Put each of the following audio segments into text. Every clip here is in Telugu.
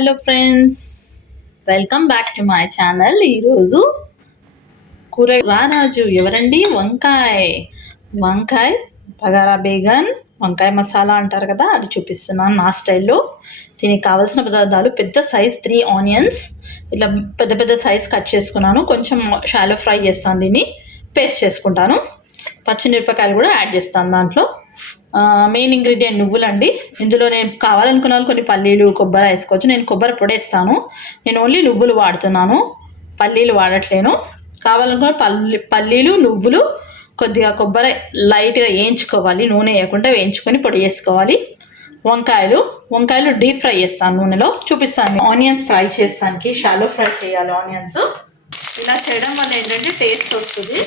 Hello friends, welcome back to my channel. ఈరోజు కూర రారాజు ఎవరండి? వంకాయ బగారా బేగన్, వంకాయ మసాలా అంటారు కదా, అది చూపిస్తున్నాను నా స్టైల్లో. దీనికి కావాల్సిన పదార్థాలు: పెద్ద సైజ్ 3 ఆనియన్స్, ఇట్లా పెద్ద పెద్ద సైజ్ కట్ చేసుకున్నాను. కొంచెం షాలో ఫ్రై చేస్తాను, దీన్ని పేస్ట్ చేసుకుంటాను. పచ్చిమిరపకాయలు కూడా యాడ్ చేస్తాను దాంట్లో. మెయిన్ ఇంగ్రీడియంట్ నువ్వులండి. ఇందులో నేను కావాలనుకున్న వాళ్ళు కొన్ని పల్లీలు, కొబ్బరి వేసుకోవచ్చు. నేను కొబ్బరి పొడి వేస్తాను. నేను ఓన్లీ నువ్వులు వాడుతున్నాను, పల్లీలు వాడట్లేను. కావాలనుకున్న పల్లీలు, నువ్వులు, కొద్దిగా కొబ్బరి లైట్గా వేయించుకోవాలి, నూనె వేయకుండా వేయించుకొని పొడి చేసుకోవాలి. వంకాయలు డీప్ ఫ్రై చేస్తాను, నూనెలో చూపిస్తాను. ఆనియన్స్ ఫ్రై చేస్తానికి షాలో ఫ్రై చేయాలి ఆనియన్స్. ఇలా చేయడం వల్ల ఏంటంటే టేస్ట్ వస్తుంది.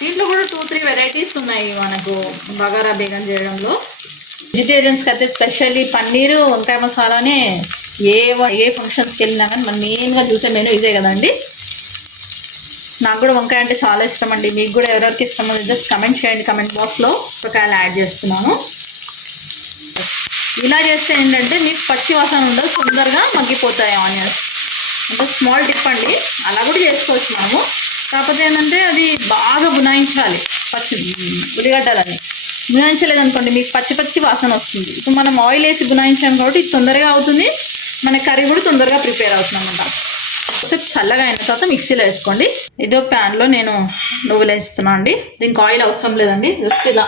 దీంట్లో కూడా 2-3 వెరైటీస్ ఉన్నాయి మనకు బగారా బేగన్ చేయడంలో. వెజిటేరియన్స్కి అయితే స్పెషల్లీ పన్నీరు, వంకాయ మసాలానే ఏ ఫంక్షన్స్కి వెళ్ళినా కానీ మనం మెయిన్గా చూసే మెనూ ఇదే కదండి. నాకు కూడా వంకాయ అంటే చాలా ఇష్టం అండి. మీకు కూడా ఎవరికి ఇష్టం అది జస్ట్ కమెంట్ చేయండి, కమెంట్ బాక్స్లో. వంకాయలు యాడ్ చేస్తున్నాను. ఇలా చేస్తే ఏంటంటే మీకు పచ్చి వాసన ఉండదు, తొందరగా మగ్గిపోతాయి ఆనియన్స్. అంటే స్మాల్ టిప్ అండి, అలా కూడా చేసుకోవచ్చు మనము. కాకపోతే ఏంటంటే అది బాగా బునాయించాలి. ఉల్లిగడ్డలని బునాయించలేదు అనుకోండి, మీకు పచ్చి వాసన వస్తుంది. ఇప్పుడు మనం ఆయిల్ వేసి బునాయించాం కాబట్టి ఇది తొందరగా అవుతుంది, మన కర్రీ కూడా తొందరగా ప్రిపేర్ అవుతుంది అన్నమాట. చల్లగా అయిన తర్వాత మిక్సీలో వేసుకోండి. ఇదో ప్యాన్లో నేను నువ్వులు వేస్తున్నాను అండి. దీనికి ఆయిల్ అవసరం లేదండి, జస్ట్ ఇలా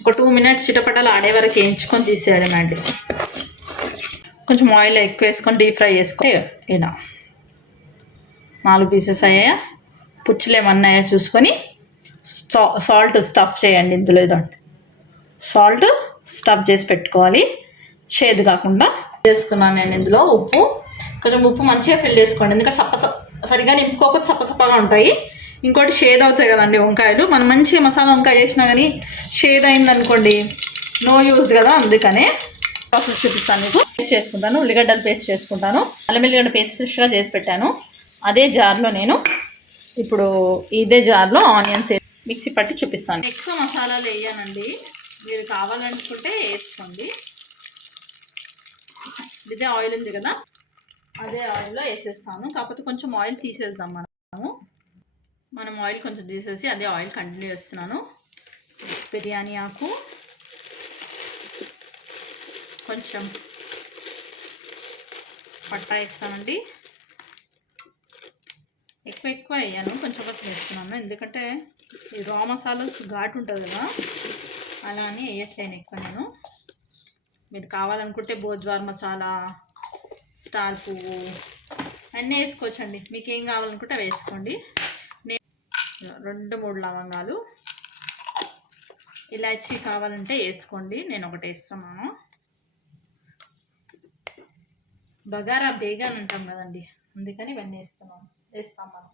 ఒక 2 మినిట్స్ చిటపటలు ఆడే వరకు వేయించుకొని తీసేయడం అండి. కొంచెం ఆయిల్ ఎక్కువ వేసుకొని డీప్ ఫ్రై చేసుకొని ఇలా 4 పీసెస్ అయ్యాయా, పుచ్చులు ఏమన్నాయో చూసుకొని సాల్ట్ స్టఫ్ చేయండి. ఇందులో ఇదండి సాల్ట్ స్టఫ్ చేసి పెట్టుకోవాలి, చేదు కాకుండా. చేసుకున్నాను నేను ఇందులో ఉప్పు మంచిగా ఫిల్ చేసుకోండి, ఎందుకంటే సరిగా నింపుకోకపోతే సప్పసప్పగా ఉంటాయి. ఇంకోటి షేడ్ అవుతాయి కదండి వంకాయలు. మనం మంచిగా మసాలా వంకాయ చేసినా కానీ షేడ్ అయిందనుకోండి, నో యూజ్ కదా. అందుకనే ప్రాసెస్ చూపిస్తాను మీకు. పేస్ట్ చేసుకుంటాను, ఉల్లిగడ్డలు పేస్ట్ చేసుకుంటాను, అల్లం వెల్లిగడ్డ పేస్ట్ ఫ్రెష్గా చేసి పెట్టాను. అదే జార్లో నేను ఇప్పుడు ఇదే జార్లో ఆనియన్స్ మిక్సీ పట్టి చూపిస్తాను. ఎక్కువ మసాలాలు వేయనండి, మీరు కావాలనుకుంటే వేసుకోండి. ఇదే ఆయిల్ ఉంది కదా, అదే ఆయిల్లో వేసేస్తాను. కాకపోతే కొంచెం ఆయిల్ తీసేద్దాం మనం ఆయిల్ కొంచెం తీసేసి అదే ఆయిల్ కంటిన్యూ చేస్తున్నాను. బిర్యానీ ఆకు, కొంచెం పట్టా వేస్తానండి. ఎక్కువ వేయాను, కొంచెం వేస్తున్నాను, ఎందుకంటే ఈ రా మసాలాస్ ఘాటు ఉంటుంది కదా, అలా అని వేయట్లేను ఎక్కువ నేను. మీరు కావాలనుకుంటే భోజ్వార్ మసాలా, స్టార్ పువ్వు అన్నీ వేసుకోవచ్చండి, మీకు ఏం కావాలనుకుంటే వేసుకోండి. నేను 2-3 లవంగాలు, ఇలాచీ కావాలంటే వేసుకోండి, నేను ఒకటి వేస్తున్నాను. బగారా బేగన్ అంటాం కదండి, అందుకని ఇవన్నీ వేస్తాం మనం.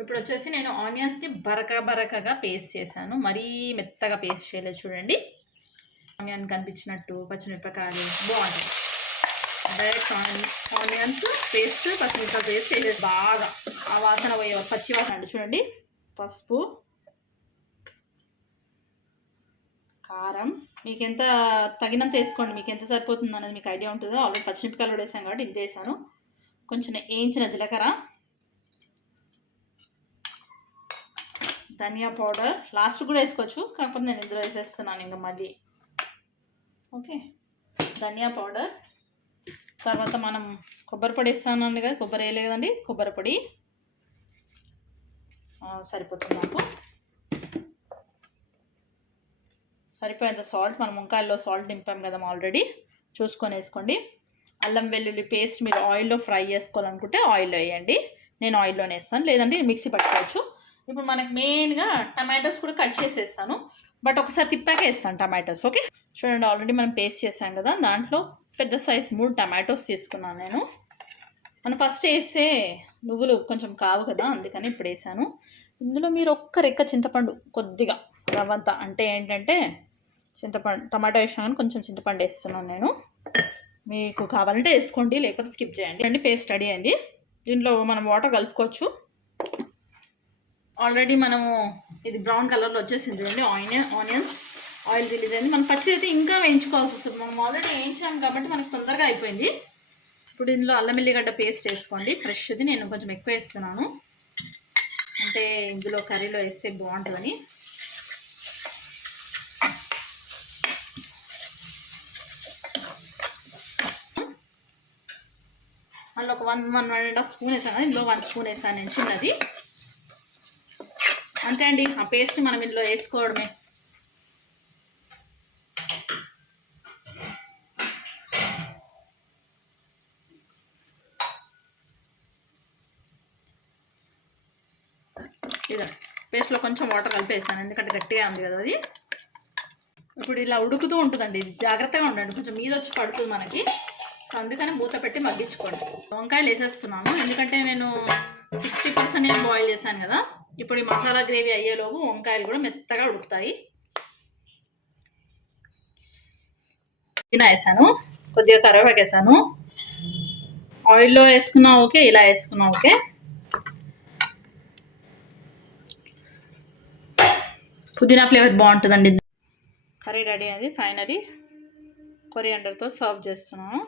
ఇప్పుడు వచ్చేసి నేను ఆనియన్స్ని బరకగా పేస్ట్ చేశాను, మరీ మెత్తగా పేస్ట్ చేయలేదు. చూడండి, ఆనియన్ కనిపించినట్టు పచ్చిమిరపకాయలు బాగుంటాయి. డైరెక్ట్ ఆనియన్స్ పేస్ట్, పచ్చిమిరపకాయ పేస్ట్ వేసేసి బాగా ఆ వాసన పోయే పచ్చి వాసన అండి. చూడండి, పసుపు, కారం మీకు ఎంత తగినంత వేసుకోండి, మీకు ఎంత సరిపోతుంది అనేది మీకు ఐడియా ఉంటుందో. ఆల్రెడీ పచ్చిమిరపకాయలు కూడా వేసాను కాబట్టి ఇంత వేసాను. కొంచెం వేయించిన జీలకర్ర, ధనియా పౌడర్ లాస్ట్ కూడా వేసుకోవచ్చు, కాకపోతే నేను ఇందులో వేసేస్తున్నాను ఇంకా మళ్ళీ. ఓకే, ధనియా పౌడర్. తర్వాత మనం కొబ్బరి పొడి వేస్తానండి కదా, కొబ్బరి వేయలేదండి, కొబ్బరి పొడి సరిపోతుంది నాకు. సరిపోయేంత సాల్ట్, మనం వంకాయల్లో సాల్ట్ నింపాం కదా ఆల్రెడీ, చూసుకొని వేసుకోండి. అల్లం వెల్లుల్లి పేస్ట్ మీరు ఆయిల్లో ఫ్రై చేసుకోవాలనుకుంటే ఆయిల్లో వేయండి, నేను ఆయిల్లోనే వేస్తాను, లేదంటే మిక్సీ పట్టుకోవచ్చు. ఇప్పుడు మనకు మెయిన్గా టమాటోస్ కూడా కట్ చేసేస్తాను, బట్ ఒకసారి తిప్పాక వేస్తాను టమాటోస్. ఓకే, చూడండి, ఆల్రెడీ మనం పేస్ట్ చేసాం కదా, దాంట్లో పెద్ద సైజ్ 3 టమాటోస్ తీసుకున్నాను నేను. మనం ఫస్ట్ వేస్తే నువ్వులు కొంచెం కావు కదా, అందుకని ఇప్పుడు వేసాను. ఇందులో మీరు ఒక్క రెక్క చింతపండు, కొద్దిగా రవ్వంత, అంటే ఏంటంటే చింతపండు, టమాటో వేసాను కానీ కొంచెం చింతపండు వేస్తున్నాను నేను. మీకు కావాలంటే వేసుకోండి, లేకపోతే స్కిప్ చేయండి. పేస్ట్ రెడీ అయింది. దీంట్లో మనం వాటర్ కలుపుకోవచ్చు. ఆల్రెడీ మనము ఇది బ్రౌన్ కలర్లో వచ్చేసింది చూడండి, ఆనియన్స్ ఆయిల్ రిలీజ్ అయింది. మనం పచ్చి అయితే ఇంకా వేయించుకోవాల్సి వస్తుంది, మనం ఆల్రెడీ వేయించాము కాబట్టి మనకు తొందరగా అయిపోయింది. ఇప్పుడు ఇందులో అల్లం ఎల్లిగడ్డ పేస్ట్ వేసుకోండి, ఫ్రెష్ది. నేను కొంచెం ఎక్కువ వేస్తున్నాను, అంటే ఇందులో కర్రీలో వేస్తే బాగుంటుందని. మళ్ళీ ఒక 1.5 స్పూన్ వేసాను, ఇందులో 1 స్పూన్ వేసాను నేను చిన్నది. అంతే అండి, ఆ పేస్ట్ని మనం ఇందులో వేసుకోవడమే. ఇదా పేస్ట్లో కొంచెం వాటర్ కలిపేసాను, ఎందుకంటే గట్టిగా ఉంది కదా అది. ఇప్పుడు ఇలా ఉడుకుతూ ఉంటుందండి, ఇది జాగ్రత్తగా ఉండండి, కొంచెం మీద వచ్చి పడుతుంది మనకి. సో అందుకని మూత పెట్టి మగ్గించుకోండి. వంకాయలు వేసేస్తున్నాను, ఎందుకంటే నేను 60% బాయిల్ చేశాను కదా. ఇప్పుడు ఈ మసాలా గ్రేవీ అయ్యేలోపు వంకాయలు కూడా మెత్తగా ఉడుకుతాయి. పుదీనా వేసాను, కొద్దిగా కరివేపాకు వేసాను. ఆయిల్లో వేసుకున్నా ఓకే, ఇలా వేసుకున్నా ఓకే. పుదీనా ఫ్లేవర్ బాగుంటుందండి. కర్రీ రెడీ అది. ఫైనలీ కొరియాండర్తో సర్వ్ చేస్తున్నాను.